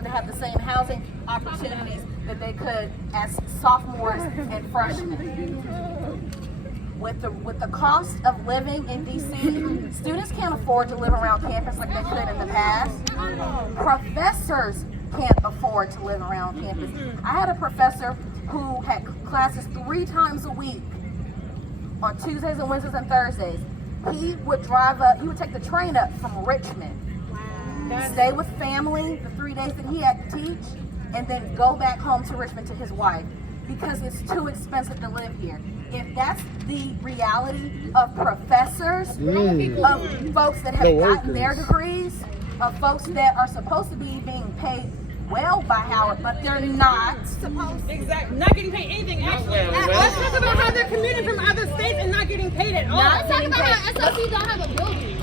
to have the same housing opportunities that they could as sophomores and freshmen. With the cost of living in DC, students can't afford to live around campus like they could in the past. Professors can't afford to live around campus. I had a professor who had classes 3 times a week on Tuesdays and Wednesdays and Thursdays. He would take the train up from Richmond, stay with family the 3 days that he had to teach, and then go back home to Richmond to his wife because it's too expensive to live here. If that's the reality of professors, of folks that have gotten their degrees, of folks that are supposed to be being paid well by Howard, but they're not. Exactly. Not getting paid anything, actually. Let's talk about how they're commuting from other states and not getting paid at all. Let's talk about how SLC don't have a building.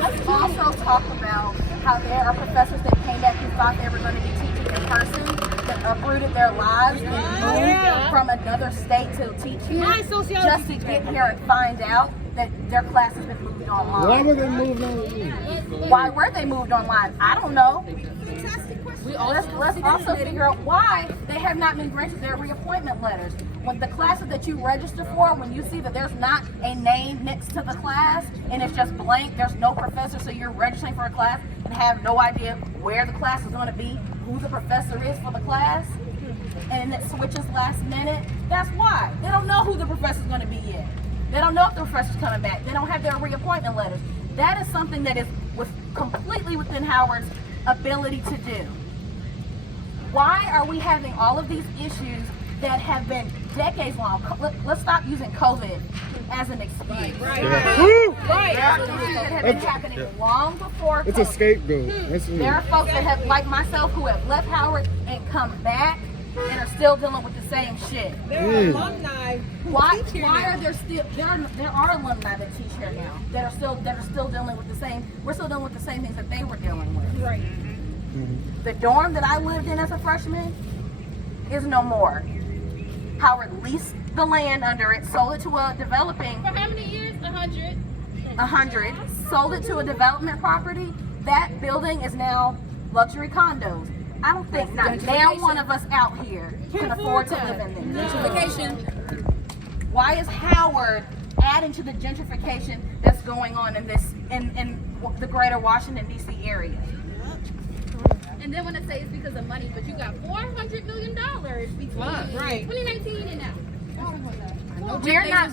Let's also talk about how there are professors that came back who thought they were going to be teaching in person, that uprooted their lives and moved from another state to teach here just to get here and find out that their class has been moved online. Why were they moved online? Why were they moved online? I don't know. Let's also figure out why they have not been granted their reappointment letters. When the classes that you register for, when you see that there's not a name next to the class and it's just blank, there's no professor, so you're registering for a class and have no idea where the class is going to be, who the professor is for the class, and it switches last minute, that's why. They don't know who the professor's going to be yet. They don't know if the professor's coming back. They don't have their reappointment letters. That is something that is completely within Howard's ability to do. Why are we having all of these issues that have been decades long? Let's stop using COVID as an excuse. Right. That have been happening long before It's a COVID. scapegoat. There are folks that have, like myself, who have left Howard and come back and are still dealing with the same shit. There are alumni who teach here Why now. are there still there are alumni that teach here now that are still dealing with the same, we're still dealing with the same things that they were dealing with. Right. The dorm that I lived in as a freshman is no more. Howard leased the land under it, sold it to a developing For how many years? 100. 100, sold it to a development property. That building is now luxury condos. I don't think not now one of us out here can afford to live in them. Gentrification. Why is Howard adding to the gentrification that's going on in the greater Washington D.C. area? And then when I say it's because of money, but you got $400 million between 2019 and now. We're not going